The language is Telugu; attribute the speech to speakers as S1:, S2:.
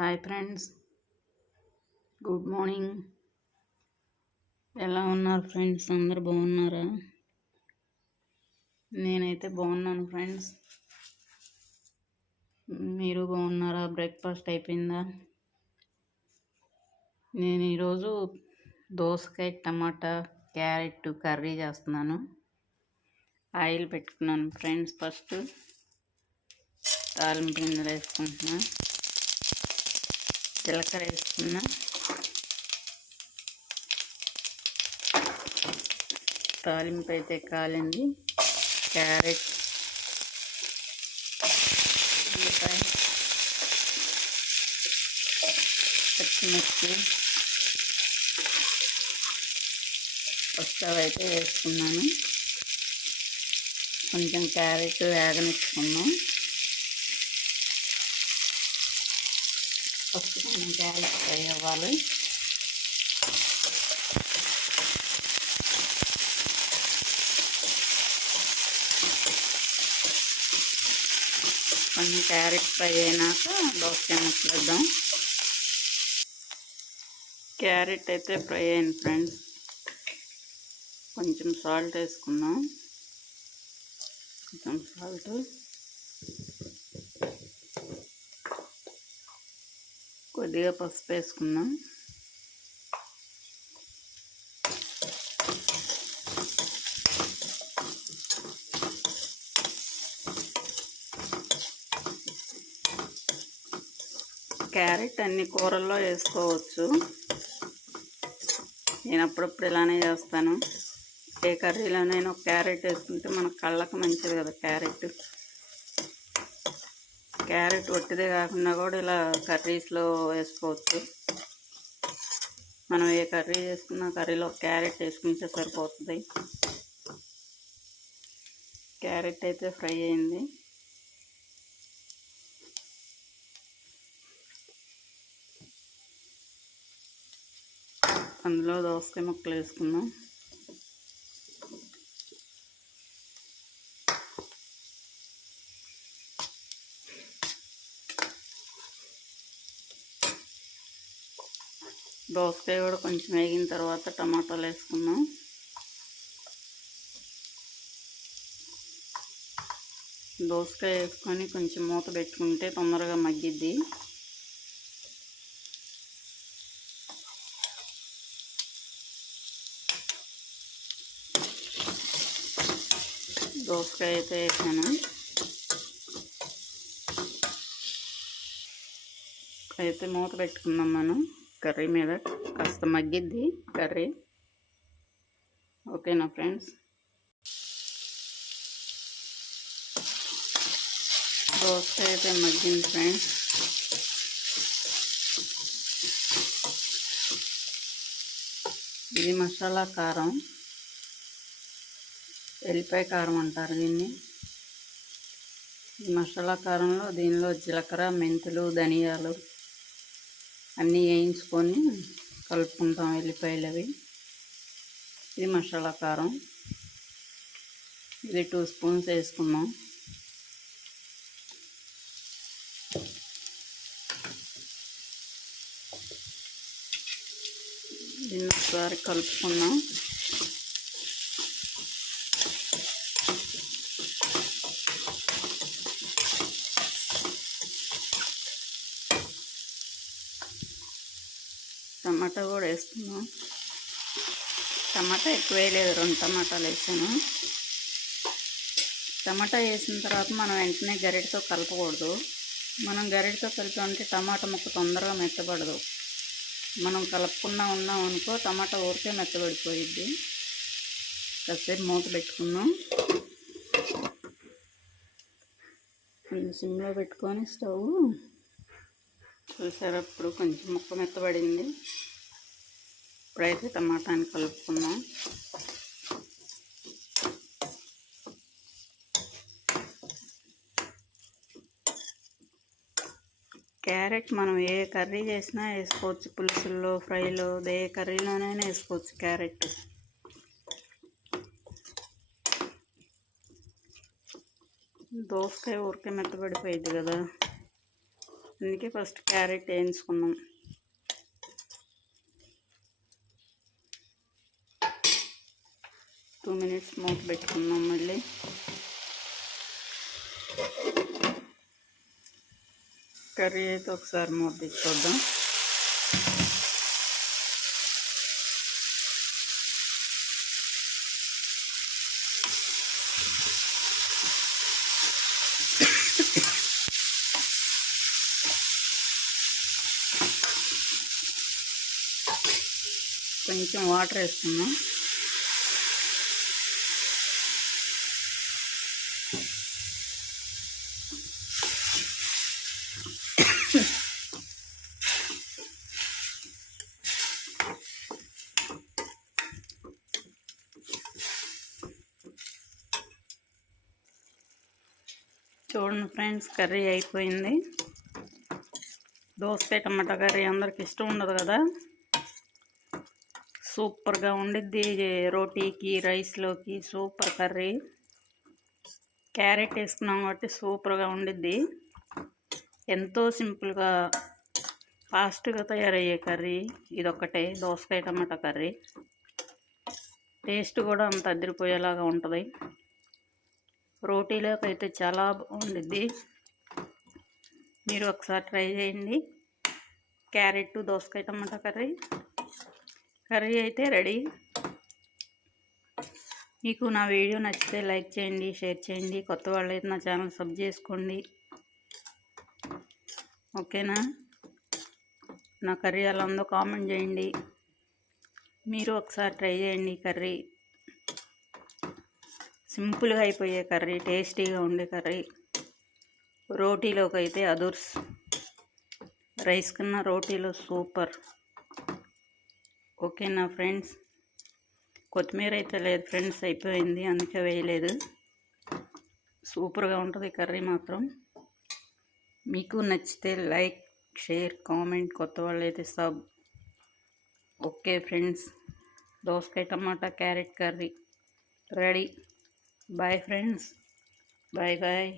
S1: Hi friends. Good morning. ఎలా ఉన్నారు ఫ్రెండ్స్? అందరు బాగున్నారా? నేనైతే బాగున్నాను ఫ్రెండ్స్. మీరు బాగున్నారా? బ్రేక్ఫాస్ట్ అయిపోయిందా? నేను ఈరోజు దోసకాయ టమాటా క్యారెట్ కర్రీ చేస్తున్నాను. ఆయిల్ పెట్టుకున్నాను ఫ్రెండ్స్ ఫస్ట్. తాలింపు గింజలు వేసుకుంటున్నాను జీలకర్ర వేసుకున్నా. తాలింపు అయితే కాలింది. క్యారెట్. ఉల్లిపాయ. పచ్చిమిర్చి. అయితే వేసుకున్నాను. కొంచెం క్యారెట్ వేగనిచ్చుకున్నాం ఫస్ట్ కొంచెం క్యారెట్ ఫ్రై అవ్వాలి. కొంచెం క్యారెట్ ఫ్రై అయినాక దోసకాయ ముక్కలు క్యారెట్ అయితే ఫ్రై అయింది ఫ్రెండ్స్. కొంచెం సాల్ట్ వేసుకుందాం. కొంచెం సాల్ట్. కొద్దిగా పసుపు వేసుకుందాం. క్యారెట్ అన్ని కూరల్లో వేసుకోవచ్చు. నేను అప్పుడప్పుడు ఇలానే చేస్తాను. ఏ కర్రీలోనైనా ఒక క్యారెట్ వేసుకుంటే మన కళ్ళకు మంచిది కదా క్యారెట్. క్యారెట్ ఒట్టిదే కాకుండా కూడా ఇలా కర్రీస్లో వేసుకోవచ్చు. మనం ఏ కర్రీ చేసుకున్నా కర్రీలో క్యారెట్ వేసుకుంటే సరిపోతుంది. క్యారెట్ అయితే ఫ్రై అయింది. అందులో దోసకాయ ముక్కలు వేసుకుందాం. దోసకాయ కూడా కొంచెం వేగిన తర్వాత టమాటాలు వేసుకుందాం. దోసకాయ వేసుకొని కొంచెం మూత పెట్టుకుంటే తొందరగా మగ్గిద్ది. దోసకాయ అయితే వేసాను. అయితే మూత పెట్టుకుందాం మనం. కర్రీ మీద కాస్త మగ్గిద్ది కర్రీ. ఓకేనా ఫ్రెండ్స్? దోసకాయ అయితే మగ్గింది ఫ్రెండ్స్. ఇది మసాలా కారం. ఎల్లిపాయ కారం అంటారు దీన్ని. ఈ మసాలా కారంలో దీనిలో జీలకర్ర మెంతులు ధనియాలు అన్నీ వేయించుకొని కలుపుకుంటాం ఎల్లిపాయలు అవి. ఇది మసాలా కారం. ఇది టూ స్పూన్స్ వేసుకున్నాం దీన్ని ఒకసారి కలుపుకున్నాం టమాటా కూడా వేస్తున్నాం. టమాటా ఎక్కువ వేయలేదు రెండు టమాటాలు వేసాను. టమాటా వేసిన తర్వాత మనం వెంటనే గరిటతో కలపకూడదు. మనం గరిటతో కలిపి టమాటా ముక్క తొందరగా మెత్తబడదు. మనం కలుపుకున్నా ఉన్నాం అనుకో టమాటా ఊరికే మెత్తబడిపోయిద్ది. కాసేపు మూత పెట్టుకున్నాం సిమ్లో పెట్టుకొని స్టవ్ చూసారా? ఇప్పుడు కొంచెం ముక్క మెత్తబడింది. ఇప్పుడైతే టమాటాని కలుపుకుందాం. క్యారెట్ మనం ఏ కర్రీ చేసినా వేసుకోవచ్చు. పులుసుల్లో ఫ్రైలో ఏ కర్రీలోనైనా వేసుకోవచ్చు క్యారెట్. దోసకాయ ఊరికే మెత్తబడిపోయింది కదా. అందుకే ఫస్ట్ క్యారెట్ వేయించుకున్నాం. టూ మినిట్స్ మూత పెట్టుకున్నాం మళ్ళీ. కర్రీ అయితే ఒకసారి మూత తీసి కొంచెం వాటర్ వేసుకున్నాం చూడండి ఫ్రెండ్స్ కర్రీ అయిపోయింది. దోసకాయ టమాటా కర్రీ అందరికి ఇష్టం ఉండదు కదా. సూపర్గా ఉండిద్ది రోటీకి రైస్లోకి. Super curry. క్యారెట్ వేసుకున్నాం కాబట్టి సూపర్గా ఉండిద్ది. ఎంతో సింపుల్గా ఫాస్ట్గా తయారయ్యే కర్రీ. ఇదొక్కటే దోసకాయ టమాటా కర్రీ. టేస్ట్ కూడా అంత అదిరిపోయేలాగా ఉంటుంది. రోటీలోకి అయితే చాలా బాగుండిద్ది మీరు ఒకసారి ట్రై చేయండి. క్యారెట్ దోసకాయ టమాటా కర్రీ. కర్రీ అయితే రెడీ. మీకు నా వీడియో నచ్చితే లైక్ చేయండి షేర్ చేయండి. కొత్త వాళ్ళు అయితే నా ఛానల్ సబ్ చేసుకోండి. ఓకేనా? నా కర్రీ ఎలా ఉందో కామెంట్ చేయండి. మీరు ఒకసారి ట్రై చేయండి కర్రీ. సింపుల్గా అయిపోయే కర్రీ టేస్టీగా ఉండే కర్రీ. రోటీలోకి అయితే అదుర్స్. రైస్ కన్నా రోటీలో సూపర్. ఓకేనా ఫ్రెండ్స్? కొత్తిమీర అయితే లేదు ఫ్రెండ్స్ అయిపోయింది. అందుకే వేయలేదు. సూపర్గా ఉంటుంది కర్రీ మాత్రం. మీకు నచ్చితే లైక్ షేర్ కామెంట్ కొత్త వాళ్ళు అయితే సబ్. ఓకే ఫ్రెండ్స్ దోసకాయ టమాటా carrot curry. Ready. Bye friends. Bye bye.